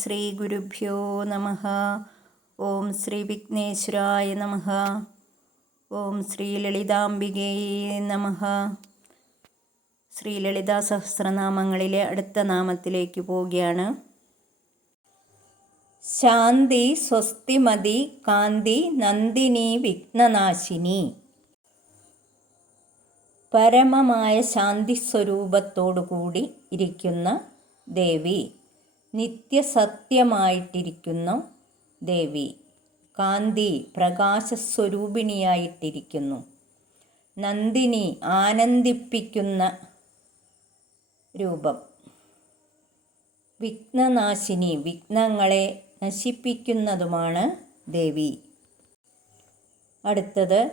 ശ്രീ ഗുരുഭ്യോ നമ. ഓം ശ്രീ വിഘ്നേശ്വരായ നമ. ഓം ശ്രീ ലളിതാംബികേ നമ. ശ്രീ ലളിതാ സഹസ്രനാമങ്ങളിലെ അടുത്ത നാമത്തിലേക്ക് പോവുകയാണ്. ശാന്തി സ്വസ്തിമതി കാന്തി നന്ദിനി വിഘ്നനാശിനി. പരമമായ ശാന്തി സ്വരൂപത്തോടു കൂടി ഇരിക്കുന്ന ദേവി. നിത്യസത്യമായിട്ടിരിക്കുന്നു ദേവി. കാന്തി പ്രകാശസ്വരൂപിണിയായിട്ടിരിക്കുന്നു. നന്ദിനി ആനന്ദിപ്പിക്കുന്ന രൂപം. വിഘ്നനാശിനി വിഘ്നങ്ങളെ നശിപ്പിക്കുന്നതുമാണ് ദേവി. അടുത്തത്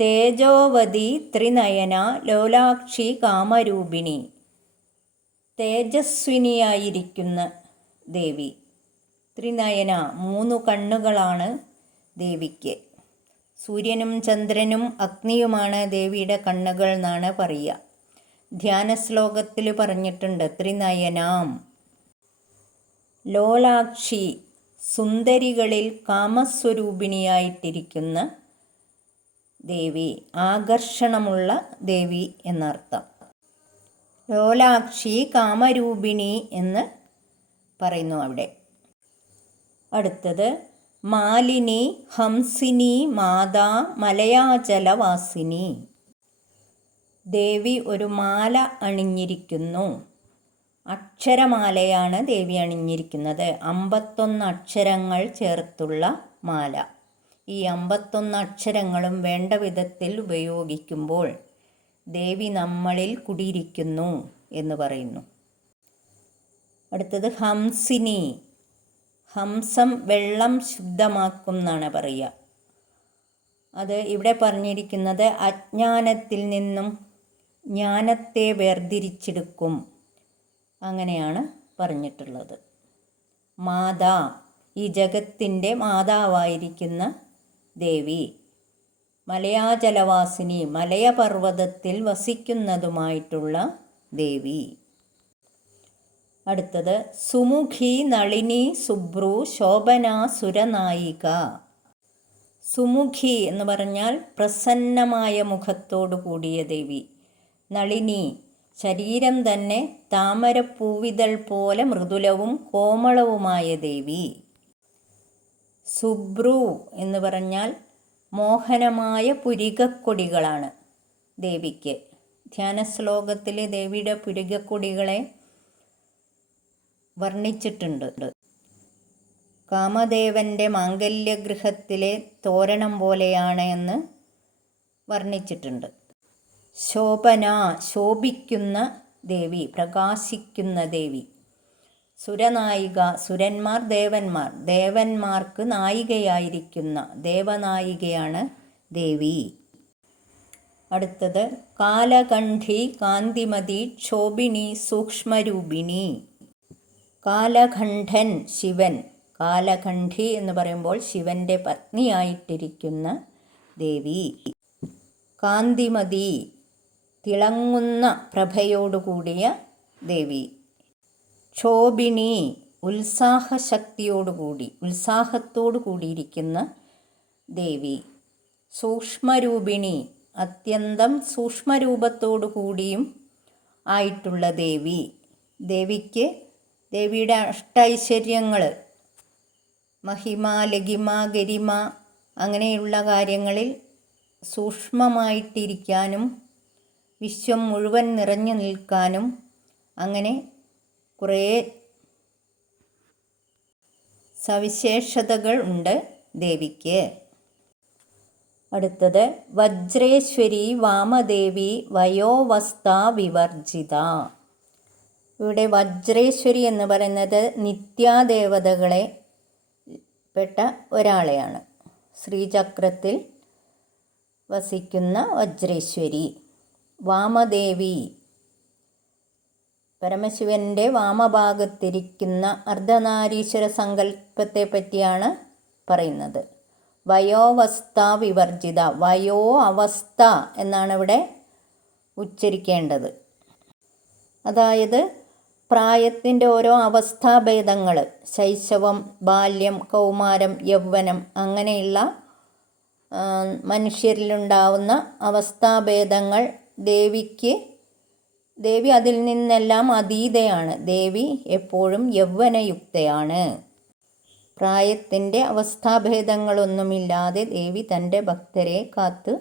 തേജോവതി ത്രിനയന ലോലാക്ഷി കാമരൂപിണി. തേജസ്വിനിയായിരിക്കുന്ന ദേവി. ത്രിനയന മൂന്നു കണ്ണുകളാണ് ദേവിക്ക്. സൂര്യനും ചന്ദ്രനും അഗ്നിയുമാണ് ദേവിയുടെ കണ്ണുകൾ എന്നാണ് പറയുക. ധ്യാന ശ്ലോകത്തിൽ പറഞ്ഞിട്ടുണ്ട് ത്രിനയനാം. ലോലാക്ഷി സുന്ദരികളിൽ കാമസ്വരൂപിണിയായിട്ടിരിക്കുന്ന ദേവി ആകർഷണമുള്ള ദേവി എന്നർത്ഥം. ലോലാക്ഷി കാമരൂപിണി എന്ന് പറയുന്നു അവിടെ. അടുത്തത് മാലിനി ഹംസിനി മാതാ മലയാചലവാസിനി ദേവി ഒരു മാല അണിഞ്ഞിരിക്കുന്നു. അക്ഷരമാലയാണ് ദേവി അണിഞ്ഞിരിക്കുന്നത്. അമ്പത്തൊന്ന് അക്ഷരങ്ങൾ ചേർത്തുള്ള മാല. ഈ അമ്പത്തൊന്ന് അക്ഷരങ്ങളും വേണ്ട വിധത്തിൽ ഉപയോഗിക്കുമ്പോൾ ദേവി നമ്മളിൽ കുടിയിരിക്കുന്നു എന്ന് പറയുന്നു. അടുത്തത് ഹംസിനി. ഹംസം വെള്ളം ശുദ്ധമാക്കും എന്നാണ് പറയുക. അത് ഇവിടെ പറഞ്ഞിരിക്കുന്നത് അജ്ഞാനത്തിൽ നിന്നും ജ്ഞാനത്തെ വേർതിരിച്ചെടുക്കും. അങ്ങനെയാണ് പറഞ്ഞിട്ടുള്ളത്. മാതാ ഈ ജഗത്തിന്റെ മാതാവായിരിക്കുന്ന ദേവി. മലയാചലവാസിനി മലയപർവതത്തിൽ വസിക്കുന്നതുമായിട്ടുള്ള ദേവി. അടുത്തത് സുമുഖി നളിനി സുബ്രു ശോഭന സുരനായിക. സുമുഖി എന്ന് പറഞ്ഞാൽ പ്രസന്നമായ മുഖത്തോടു കൂടിയ ദേവി. നളിനി ശരീരം തന്നെ താമരപ്പൂവിതൾ പോലെ മൃദുലവും കോമളവുമായ ദേവി. സുബ്രു എന്ന് പറഞ്ഞാൽ മോഹനമായ പുരികക്കൊടികളാണ് ദേവിക്ക്. ധ്യാന ശ്ലോകത്തിലെ ദേവിയുടെ പുരികക്കൊടികളെ വർണിച്ചിട്ടുണ്ട്. കാമദേവന്റെ മാംഗല്യഗൃഹത്തിലെ തോരണം പോലെയാണ് എന്ന് വർണിച്ചിട്ടുണ്ട്. ശോഭന ശോഭിക്കുന്ന ദേവി പ്രകാശിക്കുന്ന ദേവി. സുരനായിക സുരന്മാർ ദേവന്മാർ. ദേവന്മാർക്ക് നായികയായിരിക്കുന്ന ദേവനായികയാണ് ദേവി. അടുത്തത് കാലകണ്ഠി കാന്തിമതി ക്ഷോഭിണി സൂക്ഷ്മരൂപിണി. കാലകണ്ഠൻ ശിവൻ. കാലകണ്ഠി എന്ന് പറയുമ്പോൾ ശിവന്റെ പത്നിയായിട്ടിരിക്കുന്ന ദേവി. കാന്തിമതി തിളങ്ങുന്ന പ്രഭയോടുകൂടിയ ദേവി. ക്ഷോഭിണി ഉത്സാഹശക്തിയോടുകൂടി ഉത്സാഹത്തോടു കൂടിയിരിക്കുന്ന ദേവി. സൂക്ഷ്മരൂപിണി അത്യന്തം സൂക്ഷ്മരൂപത്തോടു കൂടിയും ആയിട്ടുള്ള ദേവി. ദേവിക്ക് ദേവിയുടെ അഷ്ടൈശ്വര്യങ്ങൾ മഹിമ ലഘിമ ഗരിമ അങ്ങനെയുള്ള കാര്യങ്ങളിൽ സൂക്ഷ്മമായിട്ടിരിക്കാനും വിശ്വം മുഴുവൻ നിറഞ്ഞു നിൽക്കാനും അങ്ങനെ കുറേ സവിശേഷതകൾ ഉണ്ട് ദേവിക്ക്. അടുത്തത് വജ്രേശ്വരി വാമദേവി വയോവസ്ഥ വിവർജിത. ഇവിടെ വജ്രേശ്വരി എന്ന് പറയുന്നത് നിത്യാദേവതകളെ പെട്ട ഒരാളെയാണ്. ശ്രീചക്രത്തിൽ വസിക്കുന്ന വജ്രേശ്വരി. വാമദേവി. പരമശിവന്റെ വാമഭാഗത്തിരിക്കുന്ന അർദ്ധനാരീശ്വര സങ്കല്പത്തെ പറ്റിയാണ് പറയുന്നത്. വയോവസ്ഥ വിവർജിത. വയോ അവസ്ഥ എന്നാണ് ഇവിടെ ഉച്ചരിക്കേണ്ടത്. അതായത് പ്രായത്തിന്റെ ഓരോ അവസ്ഥാഭേദങ്ങൾ ശൈശവം ബാല്യം കൗമാരം യൗവനം അങ്ങനെയുള്ള മനുഷ്യരിലുണ്ടാവുന്ന അവസ്ഥാഭേദങ്ങൾ ദേവിക്ക് ദേവി അതിൽ നിന്നെല്ലാം അതീതയാണ്. ദേവി എപ്പോഴും യൗവനയുക്തയാണ്. പ്രായത്തിന്റെ അവസ്ഥാഭേദങ്ങളൊന്നുമില്ലാതെ ദേവി തന്റെ ഭക്തരെ കാത്ത്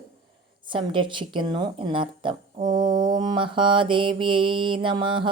സംരക്ഷിക്കുന്നു എന്നർത്ഥം. ഓം മഹാദേവിയൈ നമഃ.